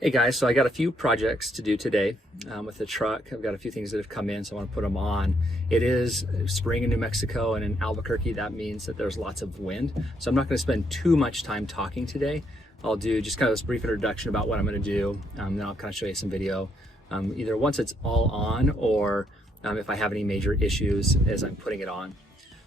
Hey guys, so I got a few projects to do today with the truck. I've got a few things that have come in, so I want to put them on. It is spring in New Mexico, and in Albuquerque that means that there's lots of wind. So I'm not going to spend too much time talking today. I'll do just kind of this brief introduction about what I'm going to do. Then I'll kind of show you some video, either once it's all on or if I have any major issues as I'm putting it on.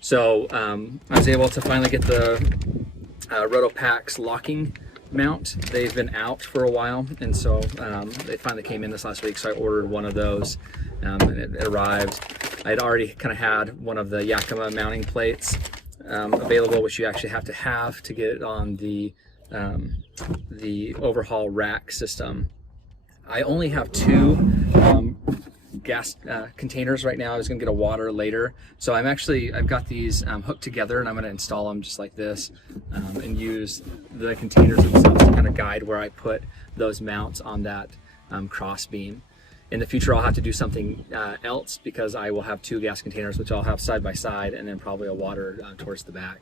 So I was able to finally get the RotoPax locking mount. They've been out for a while, and so they finally came in this last week, so I ordered one of those and it arrived. I'd already kind of had one of the Yakima mounting plates available, which you actually have to get it on the overhaul rack system. I only have two gas containers right now. I was gonna get a water later, so I've got these hooked together, and I'm gonna install them just like this and use the containers themselves to kind of guide where I put those mounts on that cross beam. In the future I'll have to do something else, because I will have two gas containers, which I'll have side by side, and then probably a water towards the back.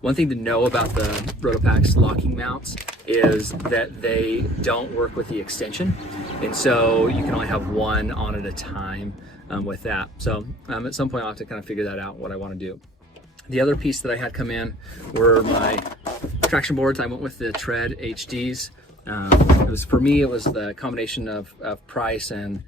One thing to know about the RotoPax locking mounts is that they don't work with the extension, and so you can only have one on at a time with that. So at some point I'll have to kind of figure that out, what I want to do. The other piece that I had come in were my traction boards. I went with the Tread HDs. For me, it was the combination of price and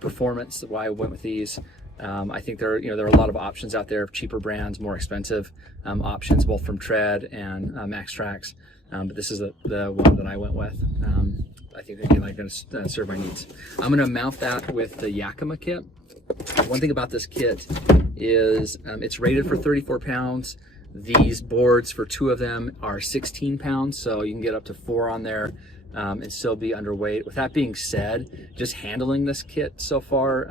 performance why I went with these. I think there are a lot of options out there of cheaper brands, more expensive options, both from Tread and MaxTrax. But this is the one that I went with. I think they're going to serve my needs. I'm going to mount that with the Yakima kit. One thing about this kit is it's rated for 34 pounds. These boards, for two of them, are 16 pounds, so you can get up to 4 on there and still be underweight. With that being said, just handling this kit so far,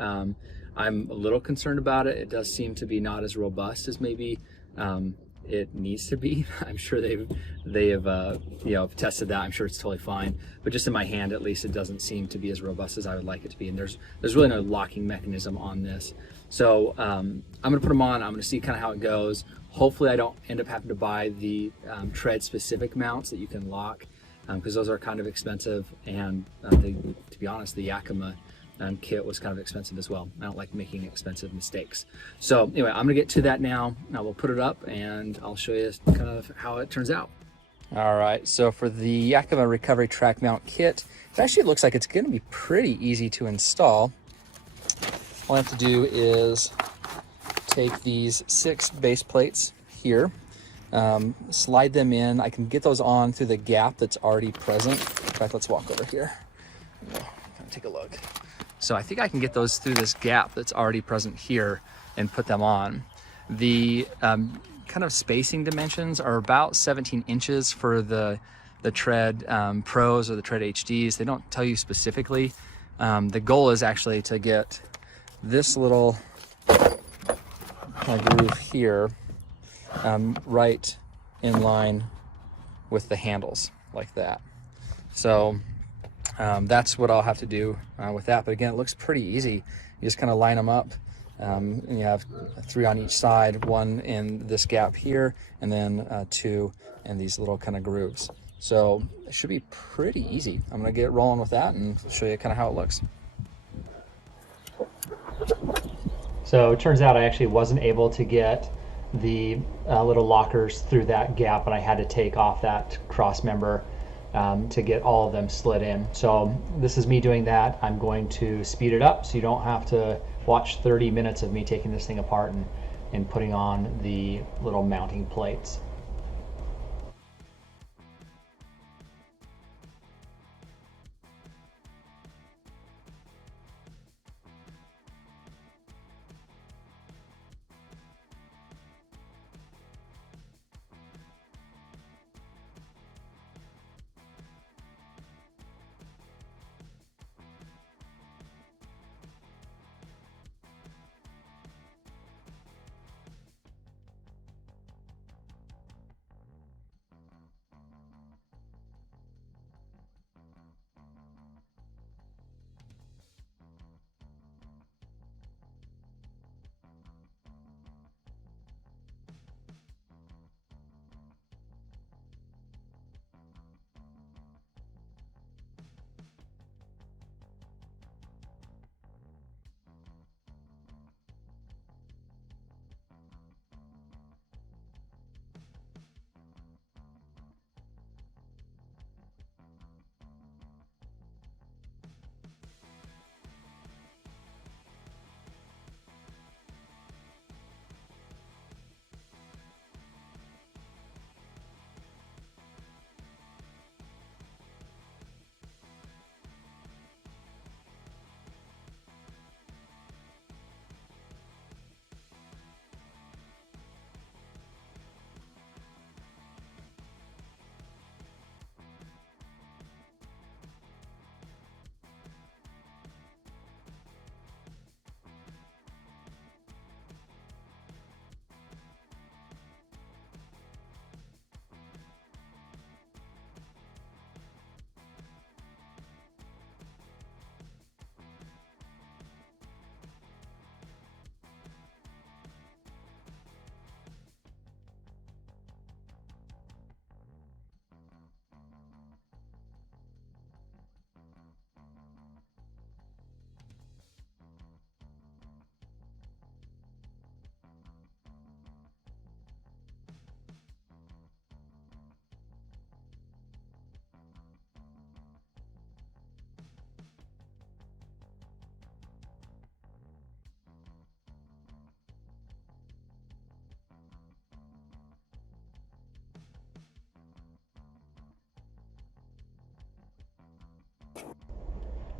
I'm a little concerned about it. It does seem to be not as robust as maybe it needs to be. I'm sure they have tested that. I'm sure it's totally fine, but just in my hand at least, it doesn't seem to be as robust as I would like it to be. And there's really no locking mechanism on this. So I'm gonna put them on. I'm gonna see kind of how it goes. Hopefully I don't end up having to buy the Tread specific mounts that you can lock, because those are kind of expensive, and to be honest, the Yakima kit was kind of expensive as well. I don't like making expensive mistakes. So anyway, I'm gonna get to that now. Now we'll put it up and I'll show you kind of how it turns out. All right, so for the Yakima recovery track mount kit, it actually looks like it's gonna be pretty easy to install. All I have to do is take these 6 base plates here, slide them in. I can get those on through the gap that's already present. In fact, let's walk over here. We'll kind of take a look. So I think I can get those through this gap that's already present here and put them on. The kind of spacing dimensions are about 17 inches for the Tread Pros or the Tread HDs. They don't tell you specifically. The goal is actually to get this little groove here right in line with the handles, like that. So that's what I'll have to do with that. But again, it looks pretty easy. You just kind of line them up, and you have 3 on each side, 1 in this gap here, and then 2 in these little kind of grooves. So it should be pretty easy. I'm gonna get rolling with that and show you kind of how it looks. So it turns out I actually wasn't able to get the little lockers through that gap, and I had to take off that cross member to get all of them slid in. So this is me doing that. I'm going to speed it up so you don't have to watch 30 minutes of me taking this thing apart and putting on the little mounting plates.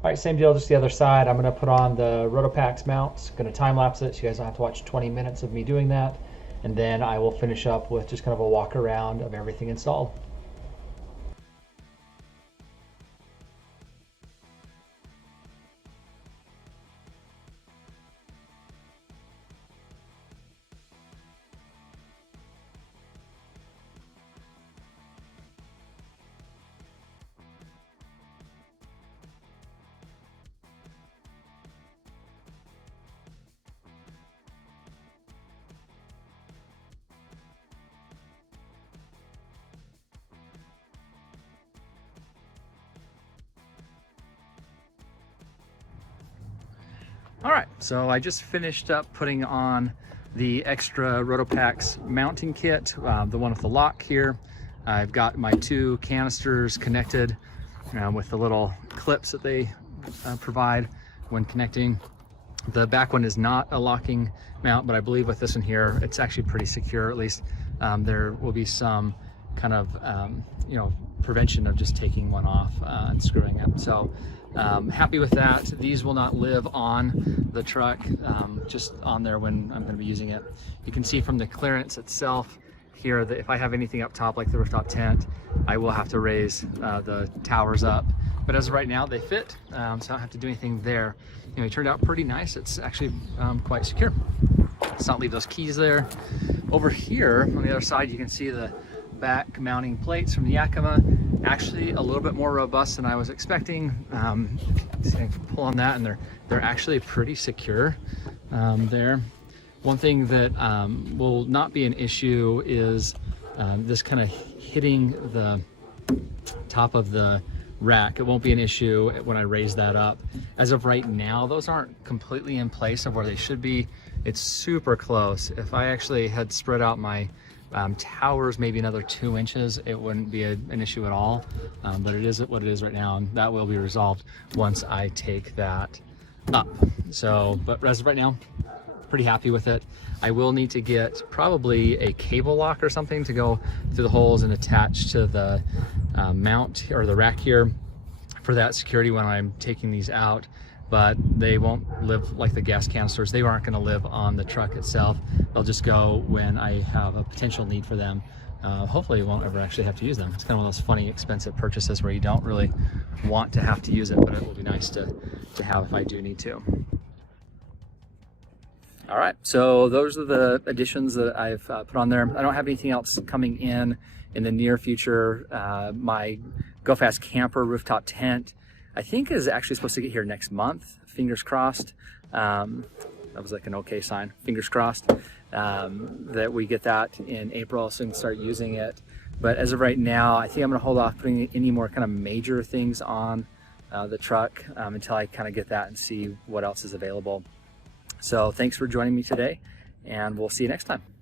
All right, same deal, just the other side. I'm gonna put on the RotoPax mounts, gonna time lapse it so you guys don't have to watch 20 minutes of me doing that. And then I will finish up with just kind of a walk around of everything installed. All right, so I just finished up putting on the extra RotoPax mounting kit, the one with the lock here. I've got my 2 canisters connected with the little clips that they provide when connecting. The back one is not a locking mount, but I believe with this one here, it's actually pretty secure. At least there will be some kind of prevention of just taking one off and screwing it. So happy with that. These will not live on the truck, just on there when I'm going to be using it. You can see from the clearance itself here that if I have anything up top like the rooftop tent, I will have to raise the towers up. But as of right now, they fit, so I don't have to do anything there. It turned out pretty nice. It's actually quite secure. Let's not leave those keys there. Over here on the other side, you can see the back mounting plates from the Yakima. Actually a little bit more robust than I was expecting. Pull on that and they're actually pretty secure there. One thing that will not be an issue is this kind of hitting the top of the rack. It won't be an issue when I raise that up. As of right now, those aren't completely in place of where they should be. It's super close. If I actually had spread out my towers maybe another 2 inches, it wouldn't be an issue at all. But it is what it is right now, and that will be resolved once I take that up. So, but as of right now, pretty happy with it. I will need to get probably a cable lock or something to go through the holes and attach to the mount or the rack here for that security when I'm taking these out. But they won't live like the gas canisters. They aren't going to live on the truck itself. They'll just go when I have a potential need for them. Hopefully you won't ever actually have to use them. It's kind of one of those funny expensive purchases where you don't really want to have to use it, but it will be nice to have if I do need to. All right, so those are the additions that I've put on there. I don't have anything else coming in the near future. My Go Fast Camper rooftop tent, I think, is actually supposed to get here next month. Fingers crossed. That was like an okay sign. Fingers crossed that we get that in April so we can start using it. But as of right now, I think I'm going to hold off putting any more kind of major things on the truck until I kind of get that and see what else is available. So thanks for joining me today, and we'll see you next time.